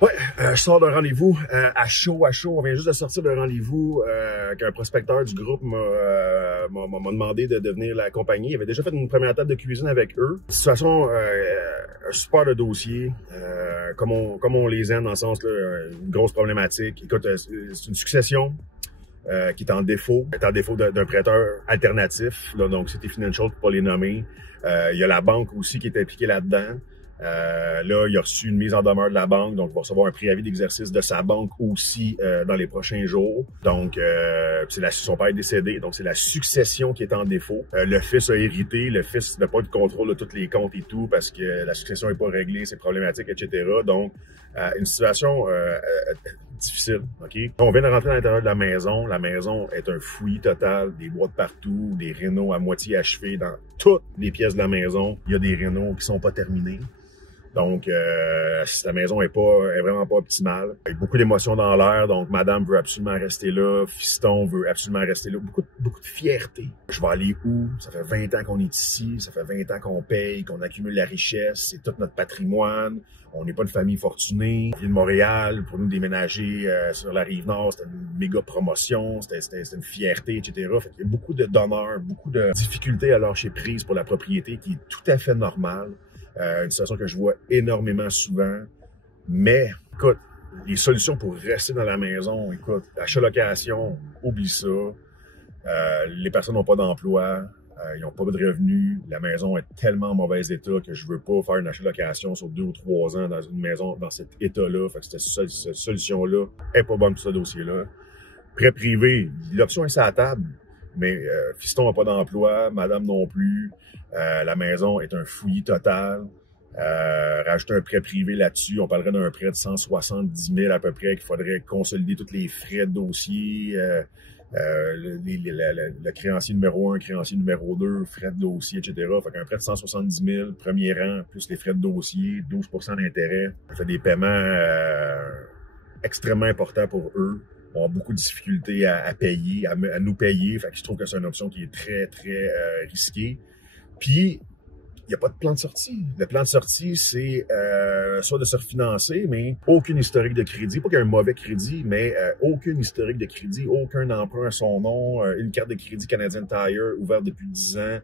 Ouais, je sors d'un rendez-vous à chaud. On vient juste de sortir d'un rendez-vous qu'un prospecteur du groupe m'a demandé de devenir l'accompagner. Il avait déjà fait une première table de cuisine avec eux. Situation, un super de dossier, comme on les aime dans le sens, là, une grosse problématique. Écoute, c'est une succession qui est en défaut d'un prêteur alternatif. Là, donc, c'était Financial pour pas les nommer. Il y a la banque aussi qui est impliquée là-dedans. Là, il a reçu une mise en demeure de la banque, donc il va recevoir un préavis d'exercice de sa banque aussi dans les prochains jours. Donc, son père est décédé, donc c'est la succession qui est en défaut. Le fils a hérité, le fils n'a pas de contrôle de tous les comptes et tout parce que la succession n'est pas réglée, c'est problématique, etc. Donc, une situation difficile, OK? On vient de rentrer à l'intérieur de la maison. La maison est un fouillis total, des boîtes partout, des rénaux à moitié achevés dans toutes les pièces de la maison. Il y a des rénaux qui sont pas terminés. Donc, la maison est vraiment pas optimale. Il y a beaucoup d'émotions dans l'air, donc madame veut absolument rester là, fiston veut absolument rester là. Beaucoup de fierté. Je vais aller où? Ça fait 20 ans qu'on est ici, ça fait 20 ans qu'on paye, qu'on accumule la richesse, c'est tout notre patrimoine. On n'est pas une famille fortunée. On vient de Montréal, pour nous déménager sur la Rive-Nord, c'était une méga promotion, c'était une fierté, etc. Fait qu'il y a beaucoup d'honneur, beaucoup de difficultés à lâcher prise pour la propriété qui est tout à fait normale. Une situation que je vois énormément souvent. Mais, écoute, les solutions pour rester dans la maison, écoute, achat-location, oublie ça. Les personnes n'ont pas d'emploi, ils n'ont pas de revenus. La maison est tellement en mauvais état que je veux pas faire une achat-location sur 2 ou 3 ans dans une maison dans cet état-là. Fait que cette solution-là est pas bonne pour ce dossier-là. Prêt privé, l'option est sur la table. Mais fiston n'a pas d'emploi, madame non plus. La maison est un fouillis total. Rajouter un prêt privé là-dessus, on parlerait d'un prêt de 170 000 à peu près, qu'il faudrait consolider tous les frais de dossier, le créancier numéro 1, créancier numéro 2, frais de dossier, etc. Fait qu'un prêt de 170 000, premier rang, plus les frais de dossier, 12 % d'intérêt. Ça fait des paiements extrêmement importants pour eux. On a beaucoup de difficultés à payer, à nous payer. Fait que je trouve que c'est une option qui est très, très risquée. Puis, il n'y a pas de plan de sortie. Le plan de sortie, c'est soit de se refinancer, mais aucune historique de crédit. Pas qu'il y ait un mauvais crédit, mais aucune historique de crédit, aucun emprunt à son nom, une carte de crédit Canadian Tire ouverte depuis 10 ans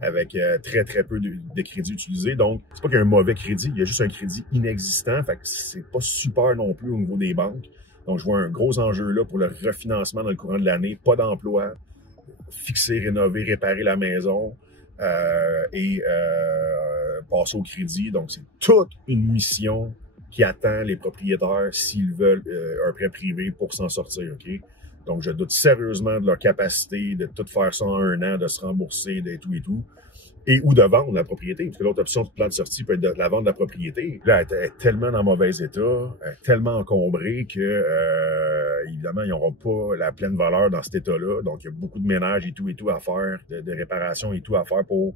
avec très, très peu de crédits utilisés. Donc, c'est pas qu'il y a un mauvais crédit, il y a juste un crédit inexistant. Fait que c'est pas super non plus au niveau des banques. Donc, je vois un gros enjeu là pour le refinancement dans le courant de l'année. Pas d'emploi, fixer, rénover, réparer la maison et passer au crédit. Donc, c'est toute une mission qui attend les propriétaires s'ils veulent un prêt privé pour s'en sortir, OK? Donc, je doute sérieusement de leur capacité de tout faire ça en 1 an, de se rembourser, de tout et tout. Et ou de vendre la propriété. Parce que l'autre option de plan de sortie peut être de la vente de la propriété. Là, elle est tellement dans mauvais état, tellement encombrée que, évidemment, ils n'auront pas la pleine valeur dans cet état-là. Donc, il y a beaucoup de ménage et tout à faire, de réparation et tout à faire pour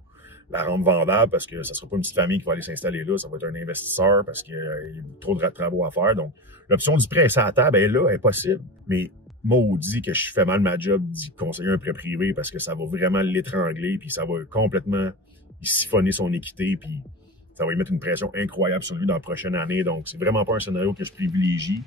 la rendre vendable parce que ça sera pas une petite famille qui va aller s'installer là. Ça va être un investisseur parce qu'il y a trop de travaux à faire. Donc, l'option du prêt est sur la table, elle est là, elle est possible. Mais, maudit que je fais mal ma job d'y conseiller un prêt privé parce que ça va vraiment l'étrangler puis ça va complètement siphonner son équité puis ça va lui mettre une pression incroyable sur lui dans la prochaine année. Donc, c'est vraiment pas un scénario que je privilégie.